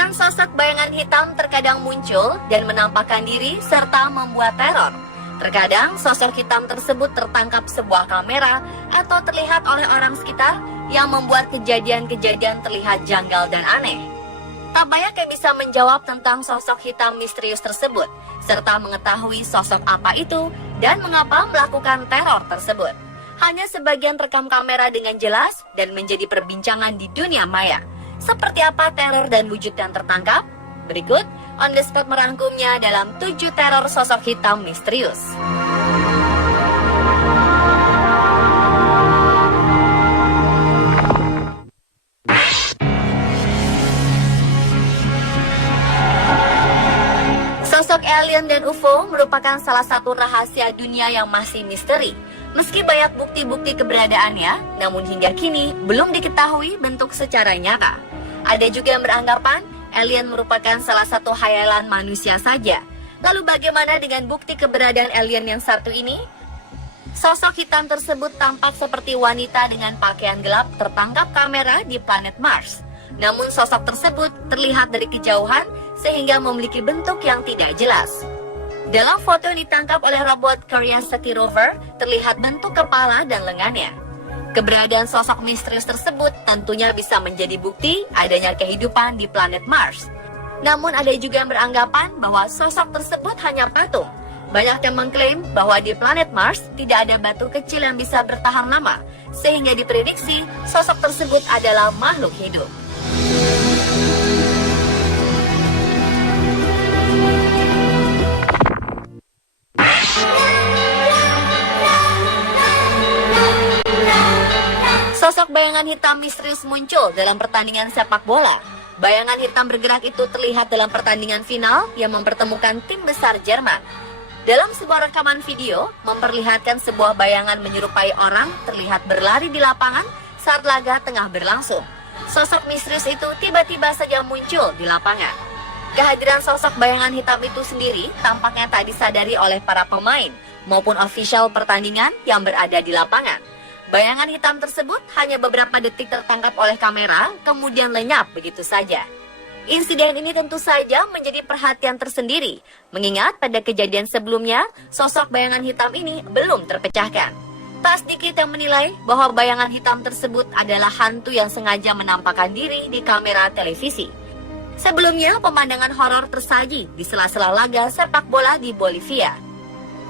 Dan sosok bayangan hitam terkadang muncul dan menampakkan diri serta membuat teror. Terkadang sosok hitam tersebut tertangkap sebuah kamera atau terlihat oleh orang sekitar yang membuat kejadian-kejadian terlihat janggal dan aneh. Tak banyak yang bisa menjawab tentang sosok hitam misterius tersebut, serta mengetahui sosok apa itu dan mengapa melakukan teror tersebut. Hanya sebagian rekam kamera dengan jelas dan menjadi perbincangan di dunia maya. Seperti apa teror dan wujud yang tertangkap? Berikut On The Spot merangkumnya dalam 7 teror sosok hitam misterius. Sosok alien dan UFO merupakan salah satu rahasia dunia yang masih misteri. Meski banyak bukti-bukti keberadaannya, namun hingga kini belum diketahui bentuk secara nyata. Ada juga yang beranggapan alien merupakan salah satu khayalan manusia saja. Lalu bagaimana dengan bukti keberadaan alien yang satu ini? Sosok hitam tersebut tampak seperti wanita dengan pakaian gelap tertangkap kamera di planet Mars. Namun sosok tersebut terlihat dari kejauhan sehingga memiliki bentuk yang tidak jelas. Dalam foto yang ditangkap oleh robot Curiosity rover, terlihat bentuk kepala dan lengannya. Keberadaan sosok misterius tersebut tentunya bisa menjadi bukti adanya kehidupan di planet Mars. Namun ada juga yang beranggapan bahwa sosok tersebut hanya patung. Banyak yang mengklaim bahwa di planet Mars tidak ada batu kecil yang bisa bertahan lama, sehingga diprediksi sosok tersebut adalah makhluk hidup. Sosok bayangan hitam misterius muncul dalam pertandingan sepak bola. Bayangan hitam bergerak itu terlihat dalam pertandingan final yang mempertemukan tim besar Jerman. Dalam sebuah rekaman video, memperlihatkan sebuah bayangan menyerupai orang terlihat berlari di lapangan saat laga tengah berlangsung. Sosok misterius itu tiba-tiba saja muncul di lapangan. Kehadiran sosok bayangan hitam itu sendiri tampaknya tak disadari oleh para pemain maupun ofisial pertandingan yang berada di lapangan. Bayangan hitam tersebut hanya beberapa detik tertangkap oleh kamera, kemudian lenyap begitu saja. Insiden ini tentu saja menjadi perhatian tersendiri, mengingat pada kejadian sebelumnya, sosok bayangan hitam ini belum terpecahkan. Tak sedikit yang menilai bahwa bayangan hitam tersebut adalah hantu yang sengaja menampakkan diri di kamera televisi. Sebelumnya, pemandangan horor tersaji di sela-sela laga sepak bola di Bolivia.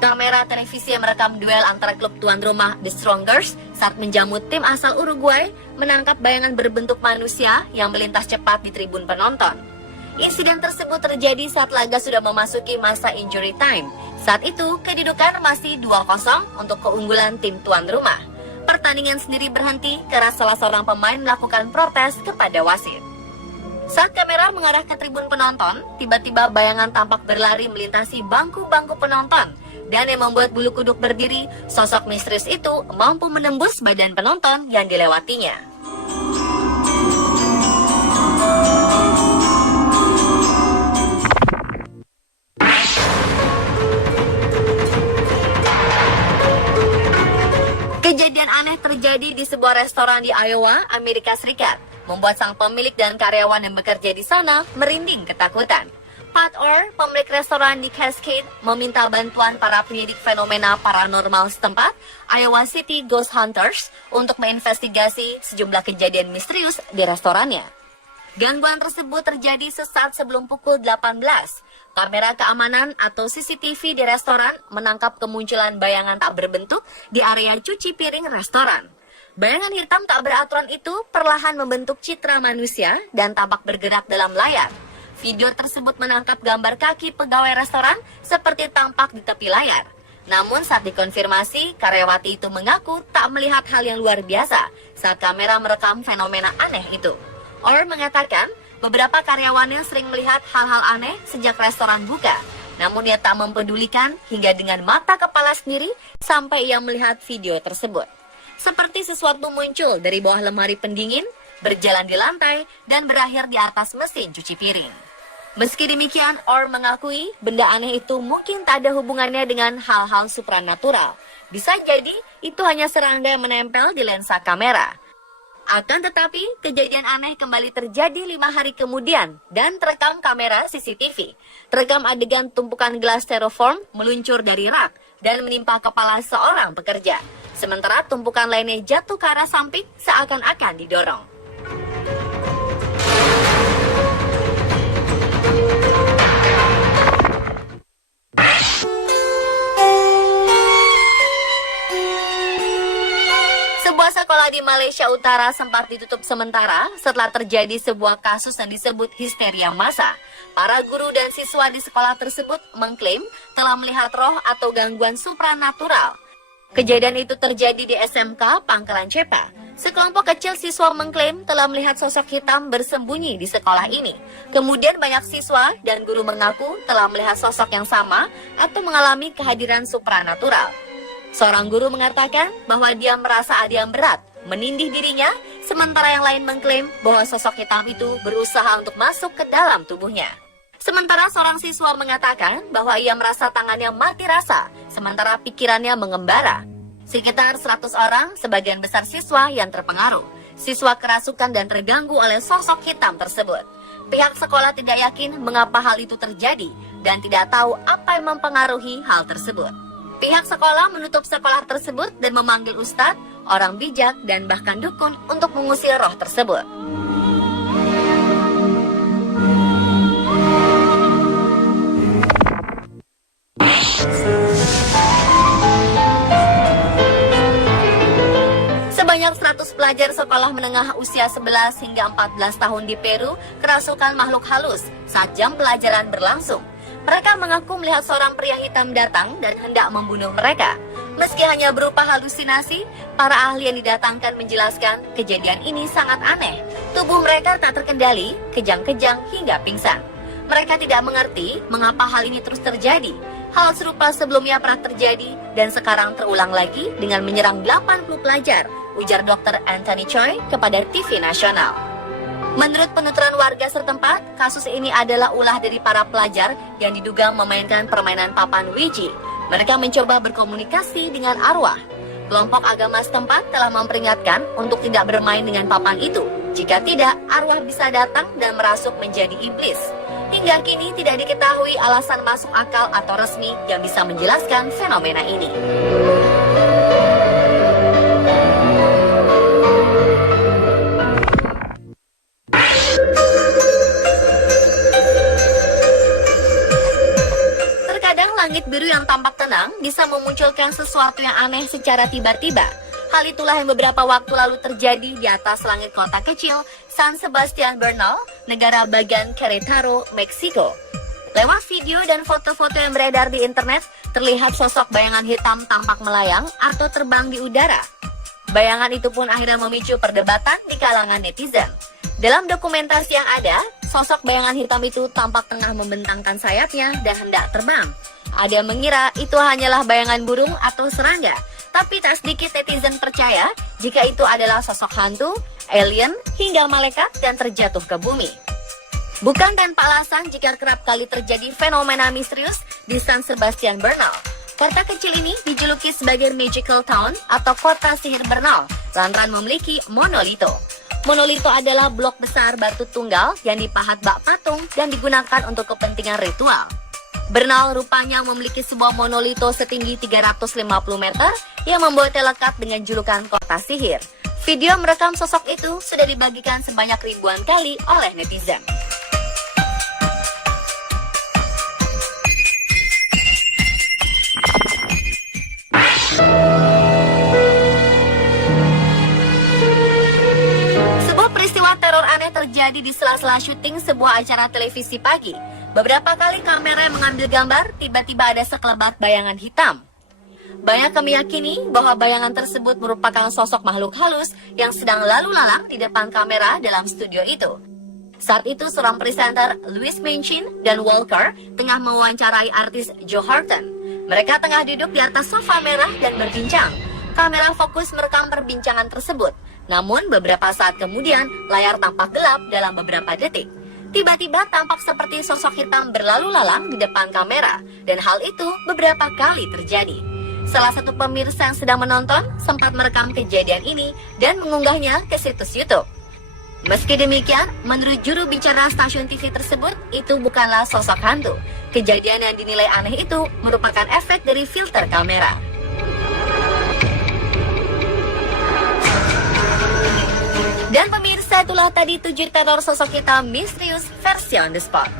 Kamera televisi yang merekam duel antara klub tuan rumah The Strongers saat menjamu tim asal Uruguay menangkap bayangan berbentuk manusia yang melintas cepat di tribun penonton. Insiden tersebut terjadi saat laga sudah memasuki masa injury time. Saat itu, kedudukan masih 2-0 untuk keunggulan tim tuan rumah. Pertandingan sendiri berhenti karena salah seorang pemain melakukan protes kepada wasit. Saat kamera mengarah ke tribun penonton, tiba-tiba bayangan tampak berlari melintasi bangku-bangku penonton. Dan yang membuat bulu kuduk berdiri, sosok misterius itu mampu menembus badan penonton yang dilewatinya. Kejadian aneh terjadi di sebuah restoran di Iowa, Amerika Serikat, membuat sang pemilik dan karyawan yang bekerja di sana merinding ketakutan. Pat Orr, pemilik restoran di Cascade, meminta bantuan para penyidik fenomena paranormal setempat, Iowa City Ghost Hunters, untuk menginvestigasi sejumlah kejadian misterius di restorannya. Gangguan tersebut terjadi sesaat sebelum pukul 18. Kamera keamanan atau CCTV di restoran menangkap kemunculan bayangan tak berbentuk di area cuci piring restoran. Bayangan hitam tak beraturan itu perlahan membentuk citra manusia dan tampak bergerak dalam layar. Video tersebut menangkap gambar kaki pegawai restoran seperti tampak di tepi layar. Namun saat dikonfirmasi, karyawati itu mengaku tak melihat hal yang luar biasa saat kamera merekam fenomena aneh itu. Orr mengatakan beberapa karyawannya sering melihat hal-hal aneh sejak restoran buka. Namun ia tak mempedulikan hingga dengan mata kepala sendiri sampai ia melihat video tersebut. Seperti sesuatu muncul dari bawah lemari pendingin, berjalan di lantai, dan berakhir di atas mesin cuci piring. Meski demikian, Orr mengakui benda aneh itu mungkin tak ada hubungannya dengan hal-hal supranatural. Bisa jadi itu hanya serangga yang menempel di lensa kamera. Akan tetapi, kejadian aneh kembali terjadi 5 hari kemudian dan terekam kamera CCTV. Terekam adegan tumpukan gelas styrofoam meluncur dari rak dan menimpa kepala seorang pekerja. Sementara tumpukan lainnya jatuh ke arah samping seakan-akan didorong. Sebuah sekolah di Malaysia Utara sempat ditutup sementara setelah terjadi sebuah kasus yang disebut histeria massa. Para guru dan siswa di sekolah tersebut mengklaim telah melihat roh atau gangguan supranatural. Kejadian itu terjadi di SMK Pangkalan Cepa. Sekelompok kecil siswa mengklaim telah melihat sosok hitam bersembunyi di sekolah ini. Kemudian banyak siswa dan guru mengaku telah melihat sosok yang sama atau mengalami kehadiran supranatural. Seorang guru mengatakan bahwa dia merasa ada yang berat menindih dirinya, sementara yang lain mengklaim bahwa sosok hitam itu berusaha untuk masuk ke dalam tubuhnya. Sementara seorang siswa mengatakan bahwa ia merasa tangannya mati rasa, sementara pikirannya mengembara. Sekitar 100 orang, sebagian besar siswa yang terpengaruh. Siswa kerasukan dan terganggu oleh sosok hitam tersebut. Pihak sekolah tidak yakin mengapa hal itu terjadi dan tidak tahu apa yang mempengaruhi hal tersebut. Pihak sekolah menutup sekolah tersebut dan memanggil ustadz, orang bijak, dan bahkan dukun untuk mengusir roh tersebut. Sebanyak 100 pelajar sekolah menengah usia 11 hingga 14 tahun di Peru kerasukan makhluk halus saat jam pelajaran berlangsung. Mereka mengaku melihat seorang pria hitam datang dan hendak membunuh mereka. Meski hanya berupa halusinasi, para ahli yang didatangkan menjelaskan kejadian ini sangat aneh. Tubuh mereka tak terkendali, kejang-kejang hingga pingsan. Mereka tidak mengerti mengapa hal ini terus terjadi. Hal serupa sebelumnya pernah terjadi dan sekarang terulang lagi dengan menyerang 80 pelajar, ujar Dr. Anthony Choi kepada TV nasional. Menurut penuturan warga setempat, kasus ini adalah ulah dari para pelajar yang diduga memainkan permainan papan Ouija. Mereka mencoba berkomunikasi dengan arwah. Kelompok agama setempat telah memperingatkan untuk tidak bermain dengan papan itu. Jika tidak, arwah bisa datang dan merasuk menjadi iblis. Hingga kini tidak diketahui alasan masuk akal atau resmi yang bisa menjelaskan fenomena ini. Langit biru yang tampak tenang bisa memunculkan sesuatu yang aneh secara tiba-tiba. Hal itulah yang beberapa waktu lalu terjadi di atas langit kota kecil San Sebastian Bernal, negara bagian Querétaro, Meksiko. Lewat video dan foto-foto yang beredar di internet, terlihat sosok bayangan hitam tampak melayang atau terbang di udara. Bayangan itu pun akhirnya memicu perdebatan di kalangan netizen. Dalam dokumentasi yang ada, sosok bayangan hitam itu tampak tengah membentangkan sayapnya dan hendak terbang. Ada yang mengira itu hanyalah bayangan burung atau serangga, tapi tak sedikit netizen percaya jika itu adalah sosok hantu, alien, hingga malaikat dan terjatuh ke bumi. Bukan tanpa alasan jika kerap kali terjadi fenomena misterius di San Sebastian Bernal. Kota kecil ini dijuluki sebagai Magical Town atau kota sihir Bernal, lantaran memiliki monolito. Monolito adalah blok besar batu tunggal yang dipahat bak patung dan digunakan untuk kepentingan ritual. Bernal rupanya memiliki sebuah monolito setinggi 350 meter yang membuatnya lekat dengan julukan kota sihir. Video merekam sosok itu sudah dibagikan sebanyak ribuan kali oleh netizen. Sebuah peristiwa teror aneh terjadi di sela-sela syuting sebuah acara televisi pagi. Beberapa kali kamera yang mengambil gambar, tiba-tiba ada sekelebat bayangan hitam. Banyak yang meyakini bahwa bayangan tersebut merupakan sosok makhluk halus yang sedang lalu lalang di depan kamera dalam studio itu. Saat itu seorang presenter, Louis Manchin dan Walker, tengah mewawancarai artis Joe Horton. Mereka tengah duduk di atas sofa merah dan berbincang. Kamera fokus merekam perbincangan tersebut. Namun beberapa saat kemudian, layar tampak gelap dalam beberapa detik. Tiba-tiba tampak seperti sosok hitam berlalu lalang di depan kamera, dan hal itu beberapa kali terjadi. Salah satu pemirsa yang sedang menonton sempat merekam kejadian ini dan mengunggahnya ke situs YouTube. Meski demikian, menurut juru bicara stasiun TV tersebut, itu bukanlah sosok hantu. Kejadian yang dinilai aneh itu merupakan efek dari filter kamera. Dan pemirsa, itulah tadi 7 teror sosok hitam misterius versi on the spot.